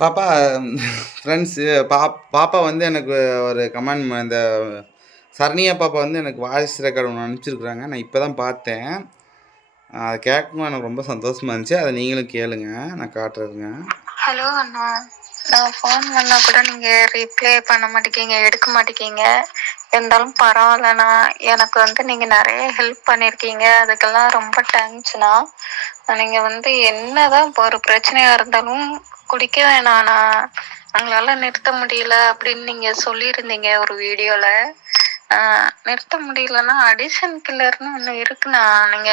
பாப்பா ஃப்ரெண்ட்ஸு பா பாப்பா வந்து எனக்கு ஒரு கமெண்ட் இந்த சரணியா பாப்பா வந்து எனக்கு வாய்ஸ் ரெக்கார்டு ஒன்று அனுப்பிச்சிருக்குறாங்க. நான் இப்போ தான் பார்த்தேன். அதை கேட்கும்போது எனக்கு ரொம்ப சந்தோஷமா இருந்துச்சு. அதை நீங்களும் கேளுங்க. நான் காட்டுறதுங்க ஹலோ அண்ணா. நான் ஃபோன் பண்ணா கூட நீங்க ரிப்ளை பண்ண மாட்டேங்க எடுக்க மாட்டேங்க இருந்தாலும் பரவாயில்லண்ணா. எனக்கு வந்து நீங்க நிறைய ஹெல்ப் பண்ணிருக்கீங்க. அதுக்கெல்லாம் ரொம்ப தேங்க்ஸ்ண்ணா நீங்க வந்து என்னதான் இப்போ ஒரு பிரச்சனையா இருந்தாலும் குடிக்க வேணாண்ணா. உங்களால நிறுத்த முடியல அப்படின்னு நீங்க சொல்லியிருந்தீங்க ஒரு வீடியோல நிறுத்த முடியலன்னா அடிஷன் கில்லர்னு ஒண்ணு இருக்குண்ணா. நீங்க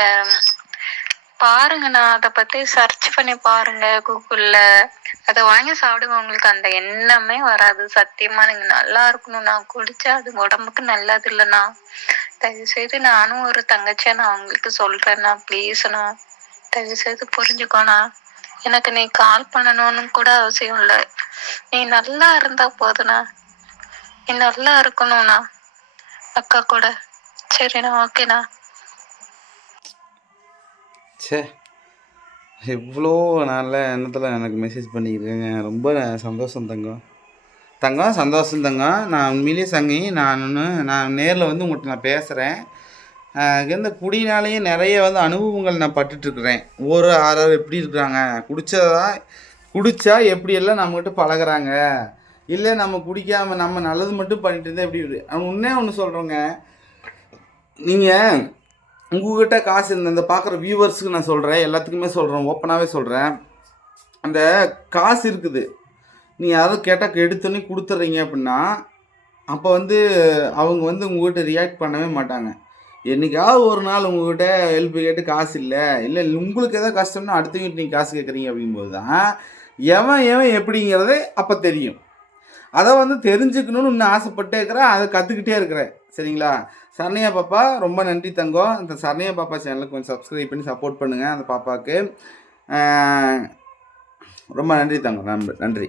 பாருங்கண்ணா அதை பத்தி சர்ச் பண்ணி பாருங்க கூகுள்ல அதை வாங்கி சாப்பிடுங்க உங்களுக்கு அந்த எண்ணமே வராது. சத்தியமா நீங்க நல்லா இருக்கணும்ண்ணா குடிச்சா அது உடம்புக்கு நல்லது இல்லைண்ணா தயவு செய்து நானும் ஒரு தங்கச்சியா நான் உங்களுக்கு சொல்றேண்ணா ப்ளீஸ்ண்ணா தயவு செய்து புரிஞ்சுக்கோண்ணா எனக்கு நீ கால் பண்ணணும்னு கூட அவசியம் இல்லை. நீ நல்லா இருந்தா போதுண்ணா நீ நல்லா இருக்கணும்ண்ணா அக்கா கூட. சரிண்ணா ஓகேண்ணா சே இவ்வளோ நல்ல எண்ணத்தில் எனக்கு மெசேஜ் பண்ணியிருக்கேங்க ரொம்ப சந்தோஷம் தங்கம். தங்கம் சந்தோஷம் தங்கம். நான் உண்மையிலேயே சங்கி நான் ஒன்று நான் நேரில் வந்து உங்கள்கிட்ட நான் பேசுகிறேன் இந்த குடினாலேயே நிறைய வந்து அனுபவங்கள் நான் பட்டுட்ருக்குறேன். ஒரு ஆறாறு எப்படி இருக்கிறாங்க குடித்ததா குடித்தா எப்படியெல்லாம் நம்மகிட்ட பழகுறாங்க? இல்லை நம்ம குடிக்காமல் நம்ம நல்லது மட்டும் பண்ணிட்டு இருந்தால் எப்படி இருக்கு? உன்னே ஒன்று சொல்கிறோங்க நீங்கள் உங்ககிட்ட காசு இருந்த இந்த பார்க்குற வியூவர்ஸுக்கு நான் சொல்கிறேன் எல்லாத்துக்குமே சொல்கிறேன் ஓப்பனாகவே சொல்கிறேன் அந்த காசு இருக்குது. நீ யாரும் கேட்டால் எடுத்தோன்னே கொடுத்துட்றீங்க அப்படின்னா அப்போ வந்து அவங்க வந்து உங்ககிட்ட ரியாக்ட் பண்ணவே மாட்டாங்க. என்னைக்காவது ஒரு நாள் உங்ககிட்ட ஹெல்ப் கேட்டு காசு இல்லை இல்லை உங்களுக்கு எதாவது கஷ்டம்னா அடுத்தவங்க நீங்கள் காசு கேட்குறீங்க அப்படிங்கும்போது தான் எவன் எவன் எப்படிங்கிறதே அப்போ தெரியும். அதை வந்து தெரிஞ்சுக்கணும்னு இன்னும் ஆசைப்பட்டே இருக்கிறேன் அதை கற்றுக்கிட்டே இருக்கிறேன். சரிங்களா? சரணியா பாப்பா ரொம்ப நன்றி தங்கம். இந்த சரணியா பாப்பா சேனலுக்கு கொஞ்சம் சப்ஸ்கிரைப் பண்ணி சப்போர்ட் பண்ணுங்கள் அந்த பாப்பாவுக்கு ரொம்ப நன்றி தங்கம். நன்றி நன்றி.